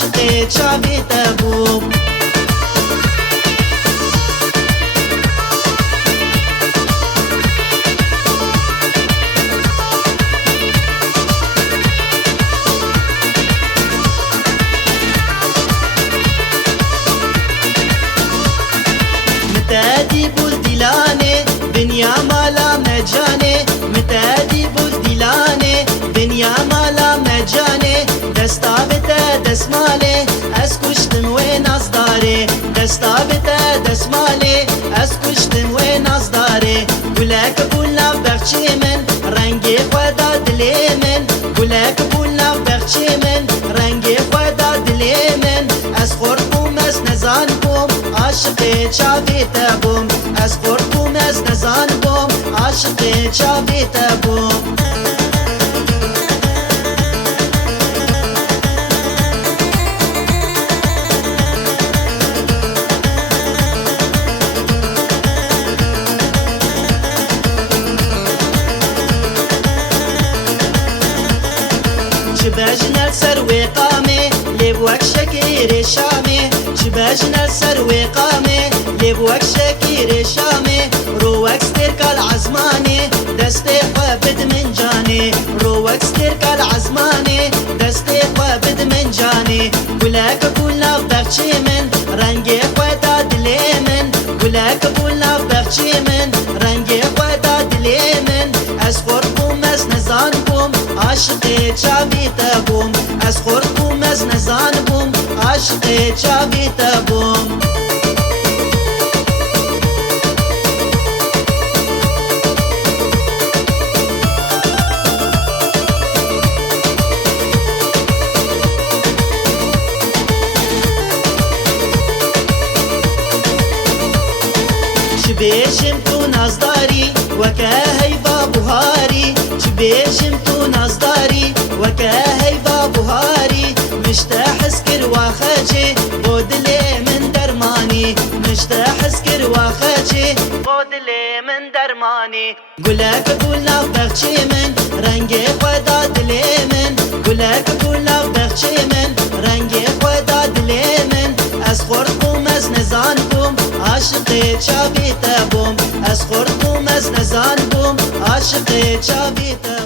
عاشق چاوی تبوم متادي بولدلاني دنيا مالا مجاني متادي بولدلاني دنيا مالا مجاني دستا بتا دسمالي اسكشتم وين اصداري دستا بتا دسمالي اسكشتم وين اصداري قولك بولنا بخشي من رنگي خدا دلي من قولك بولنا بخشي من رنگي خدا دلي من اسخور بوم اس نزان بوم عاشق چاوی تبوم از خورد بوم از نزان بوم عاشق چاوی تبوم جباجنا سر وقامي لبوك شكير شامي جباجنا سر وقامي لبوك شكير شامي روك سترك العزماني دستي خابد من جاني روك سترك العزماني دستي خابد من جاني قولك بولنا بخشي من رنگي خدا دلي من قولك بولنا بخشي من رنگي خدا دلي من اسخور بوم از نزان بوم عاشق چاوی تبوم از خورد بوم از نزان بوم عاشق چاوی تبوم بیشم تو نازداری وکه هیوا بوهاری چی بیشم تو نازداری وکه هیوا بوهاری مشتاحس کر واخجی بودل من درمانی مشتاحس کر واخجی بودل من درمانی گلک بولنا بخشی من رنگ خدا دلی من گلک بولنا بخشی من رنگ خدا دلی من از خورد بوم از نزان بوم عاشق چاوی تبوم از خورد بوم از نزان بوم عاشق چاوی تبوم